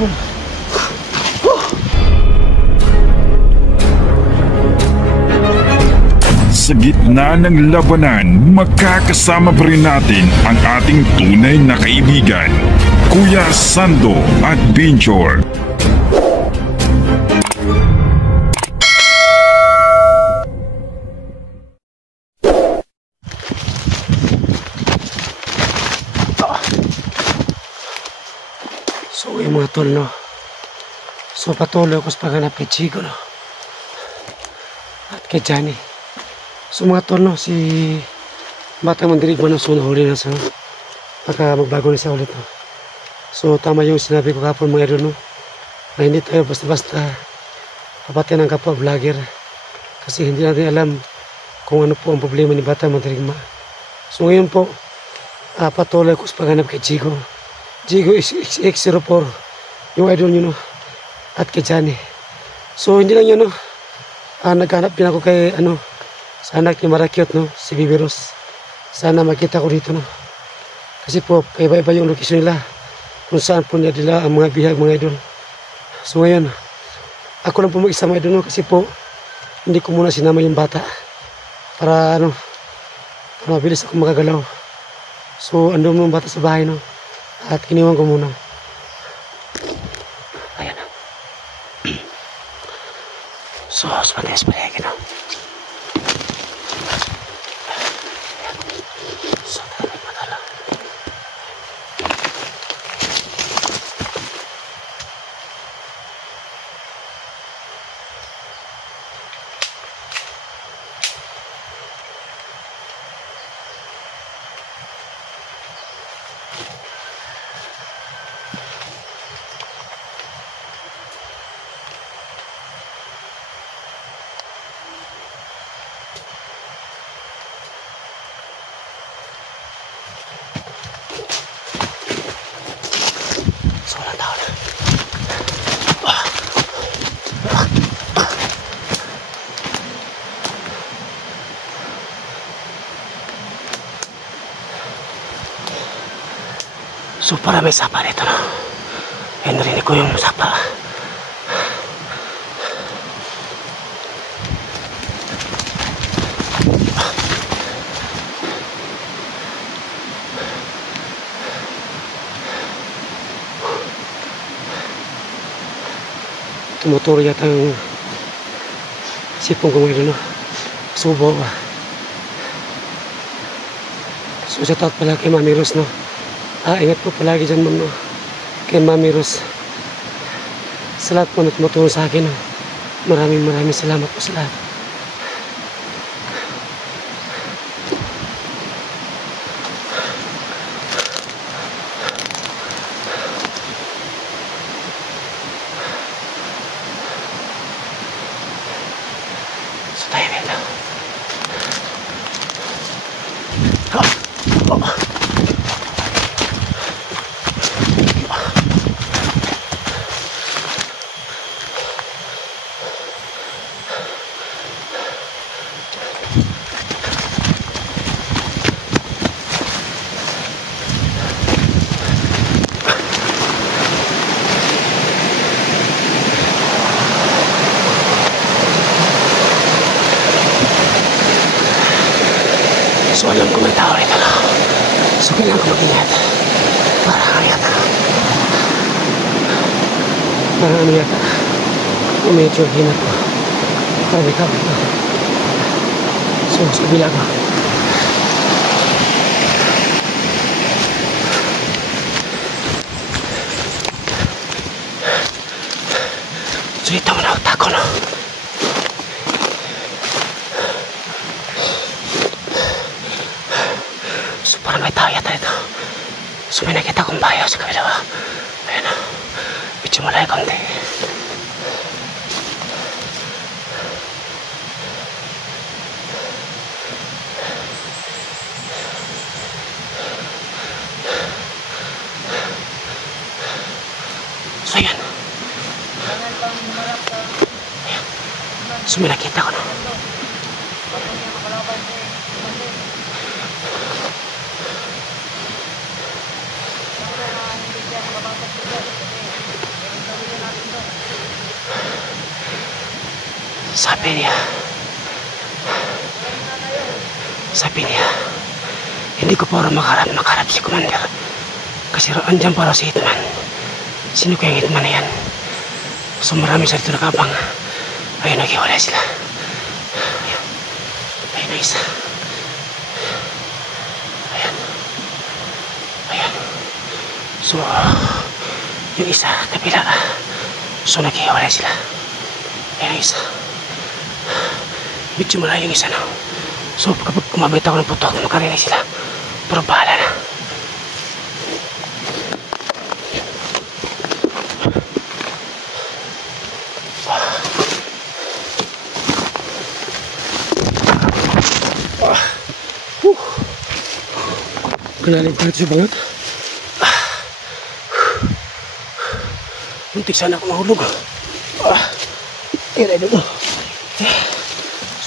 Sa gitna ng labanan, makakasama pa rin natin ang ating tunay na kaibigan, Kuya Sando Adventure. So yung mga tol, no? So patuloy ako sa paghanap kay Chico, no? At kay Johnny. So mga tol, no? Si Batang Mandirigma, no? So nahuli na sa baka magbago na siya ulit, no? So tama yung sinabi ko kapon mga idol, no? Na hindi tayo basta-basta papatyan ng kapwa vlogger. Kasi hindi natin alam kung ano po ang problema ni Batang Mandirigma. So ngayon po, patuloy ako sa paghanap kay Chico. Chico X04, yung idol nyo, no? At kay Johnny. So hindi lang yun, no? Naghanap din ako kay sa anak ni Marakyot, no? Si Bibiros. Sana makita ko dito, no? Kasi po iba-iba yung location nila kung saan po nila ang mga bihag, mga idol. So ngayon ako lang po mag-isa, mga idol, no? Kasi po hindi ko muna sinama yung bata para para mabilis ako makagalaw. So andun yung bata sa bahay, no? At iniwan ko muna. Ayan na. So, sepantas palagi, no? So, tayo padala. So para may sapa nito, no? Eh, narinig ko yung sapa. Tumuturo yata ang sipong ko ngayon, no? Subo ba? So shout out pala kay Mami Rose, no? Ingat po palagi dyan, ma'am, no? Kay Mami Rose. Sa lahat po na tumutulong sa akin, no? Maraming salamat po sa lahat. So tayo nila. So alam ko may tao rito, no? So kailangan ko mag-ingat. Parang yata. Medyo hinat ko. Parang ikaw ito. So sa kabila ko. So ito mo na utak ko, no? So parang may tao yata ito. So may nakita kong bayo sa kabila. Ayan o. Medyo malay konti. So ayan. So may nakita ko, no? Sabi niya, hindi ko para makaharap si Commander. Kasi andyan para si Hitman. Sino kaya yung Hitman na yan? So marami sa dito nakabang. Ayun, naghiwalay sila. Ayun na isa. Ayan. So, yung isa, kabila. So naghiwalay sila. Ayun ang isa. Medyo malayo yung isa, no? So kapag kumabit ako ng putok, makarinig sila. Pero bahala na. Kanaling pa ito siya bangat. Muntik sana ako mahulog. Tira ito.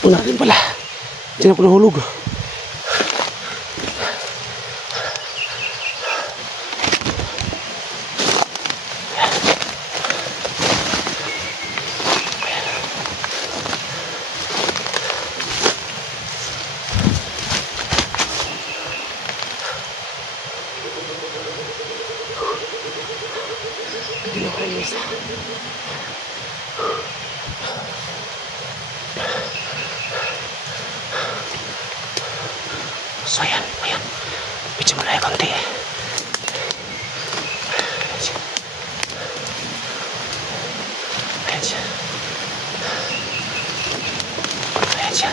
Gusto natin pala. Diyan ako nahulog. So ayan. Medyo malayo konti eh. Ayan siya. Ayan siya.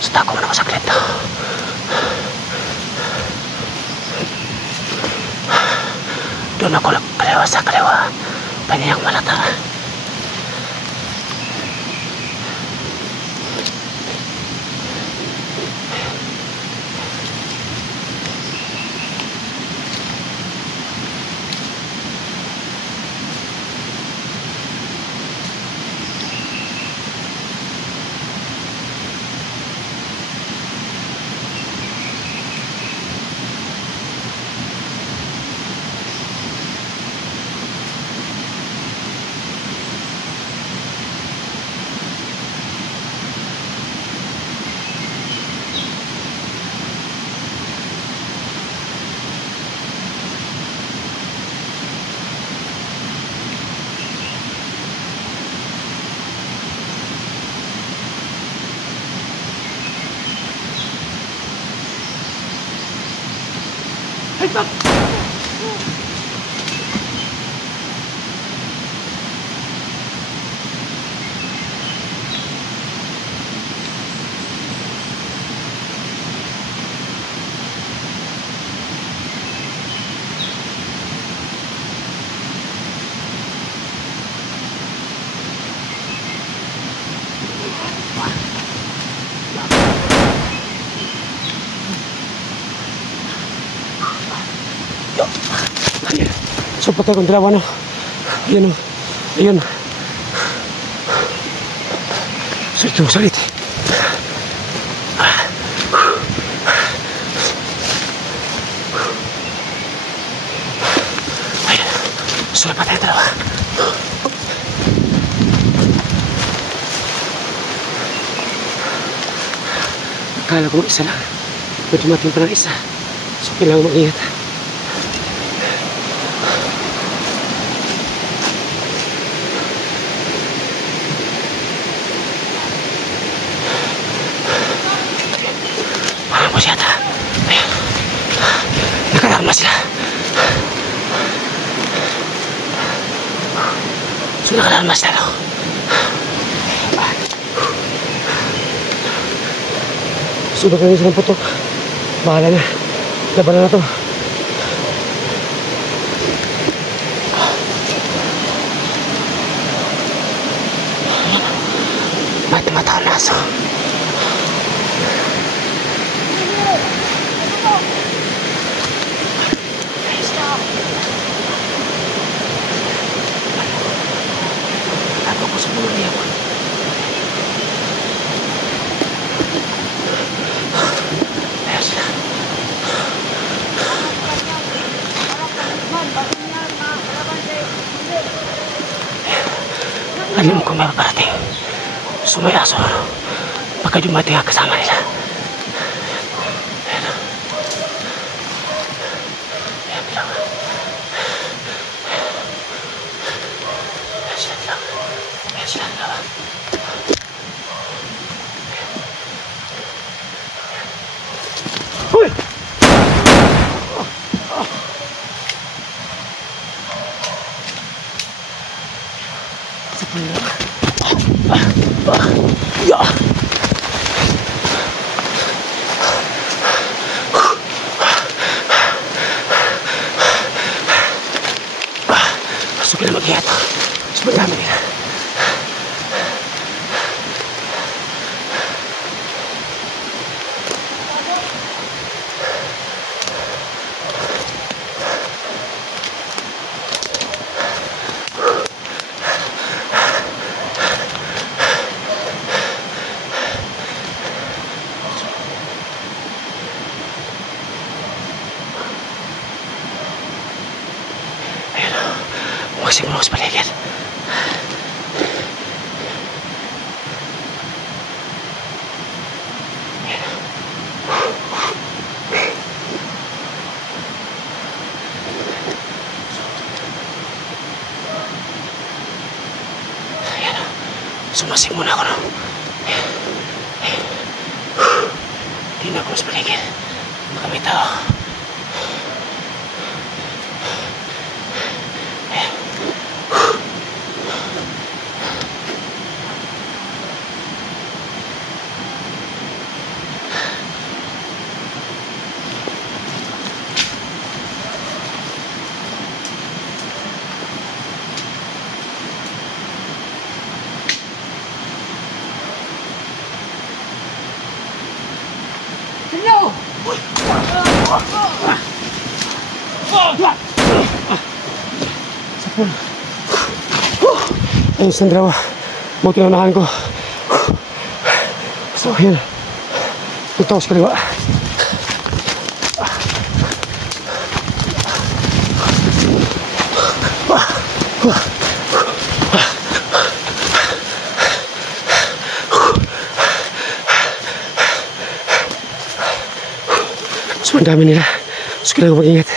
So tako mo na ako saglit. Doon ako kaliwa sa kaliwa. Pwede niyang malata. Stop! So patay kong dalawa, no? Ayan, no? Ayan. So ito salit. Ayan. So patay dalawa. Akala ko isa lang. Pero dumating pa ng isa. So kailangan mag-ingat. Masyata. Ayan. Nakarama sila. So nakarama sila, no? So baka silang putok. Bahala na. Laban na to. Mata-mata ang naso. Ako ko sa mga niyawan. alam ko may paparating. Sumayaso. Baka dumating ang kasama nila. Uy! Masuk na mag-ihat. Sobrang dami nila. Huwag mo sa paligid. Sumasing muna ako, no? Tingnan ko sa paligid. Baka may tao. Sapul. Ayos ang dalawa. Buti na unahan ko. So, yun. Punta ko sa kaliwa. So, ang dami nila. So, kailangan ko mag-ingat.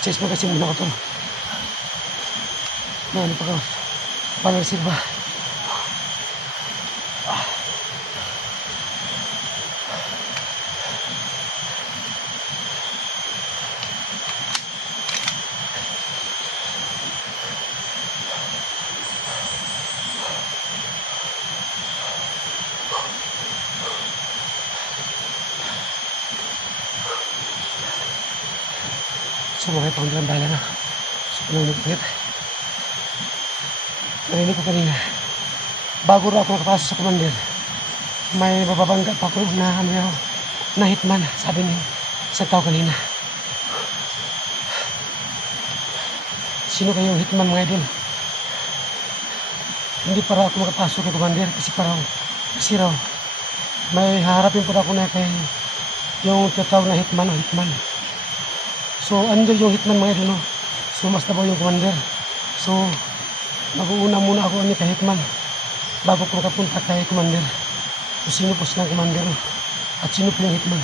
Sis, magasin muna ako to. Ano pa ka? Paano silba? So mga pangdalang bala na. So panunod ko yun. Narinig ko kanina. Bago na ako nakapasok sa commander, may mababangga pa ko na hitman. Sabi niyo sa tao kanina. Sino kayong hitman mga idol? Hindi para ako makapasok ng commander kasi raw may haharapin po ako na kay yung tataw na hitman o hitman. So, ando yung hitman mga idol, no? So, mas nabaw yung commander. So, mag-uuna muna ako kay hitman bago ko makapunta kay commander. So, sino po silang commander, no? At sino po yung hitman?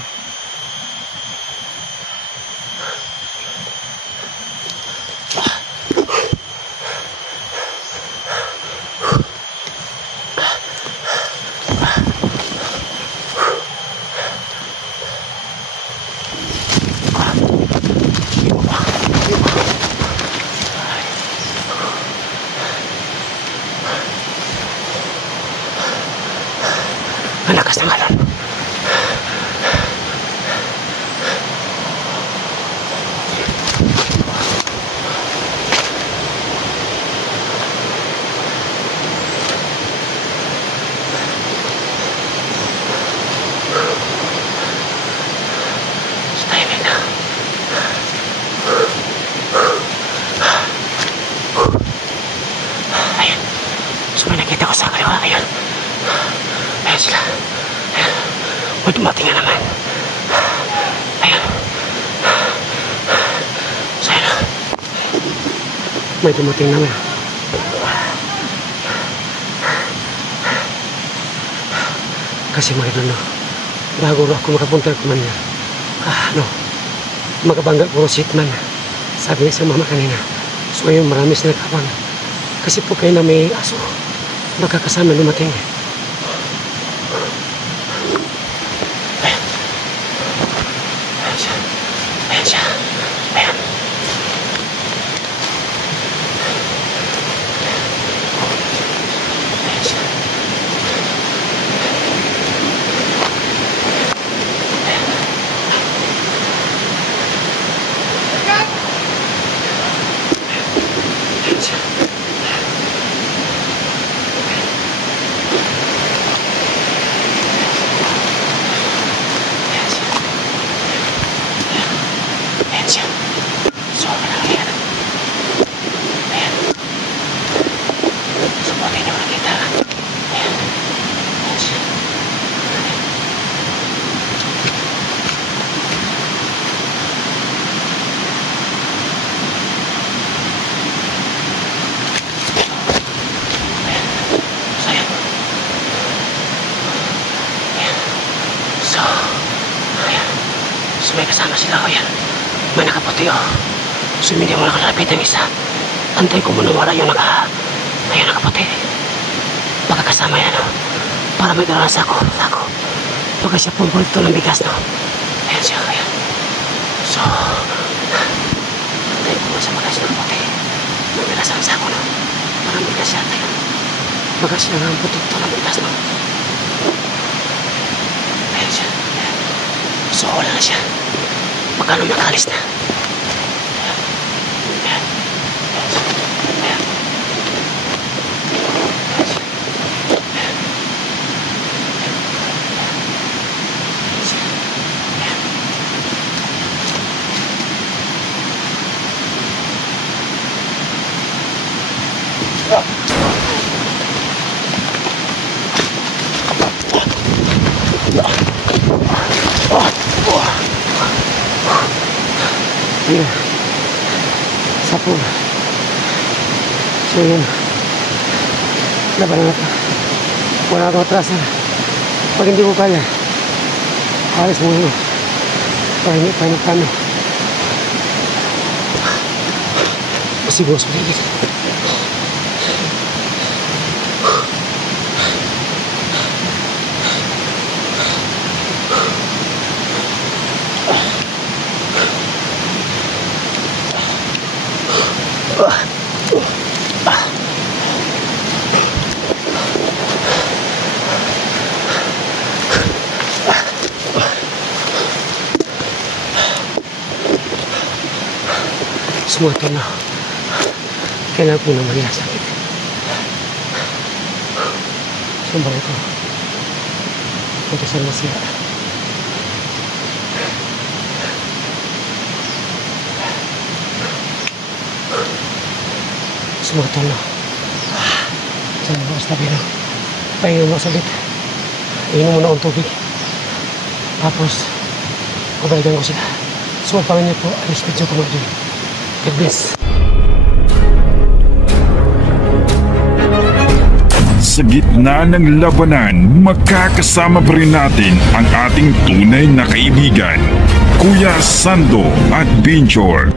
Malakas ng alon. O, dumating na naman. Ayan. So, ayan. May dumating naman. Kasi mga idol, no, bago ako makapunta ko man yan, makabangga ko seat man. Sabi sa mama kanina. So ngayon marami sila kabang. Kasi po kayo na may aso, magkakasama lumating. Ayan. Ayan siya. Ayan siya. Ayan. Ayan siya. So, may kasama sila ko yan. May nakaputi, oh. So, hindi mo nakalapit ang isa. Antay ko muna wala yung ayun, nakaputi. Pagkakasama yan, oh. Para may dala sa ako. Pagka siya pumpulito ng bigas, no. Ayan siya, ayan. So, antay ko muna sa magas ng puti. May bigas ang sako, no. Parang bigas siya, tayo. Pagka siya ng putito ng bigas, no. Ayan siya, ayan. So, wala na siya. Magkano makalis na. Ayan. Ayan. Ayan. Sapul. So yun. Laban na natin. Wala akong atrasan. Pag hindi mo kaya, alis mo yun. Pahingi kami. Masigos mo higit. Semua ito na. Kailangan ko naman yung sakit. Sumbay ko. Punta sa masira. Semua ito na. Diyan mo sa tabi, no? Pahinga mo salit. Inom mo na ang tubig. Tapos, pabalikan ko sila. Sumapangan niyo po. Alis video ko mag-din. God bless. Sa gitna ng labanan, magkakasama pa rin natin ang ating tunay na kaibigan, Kuya Sando at Binjor.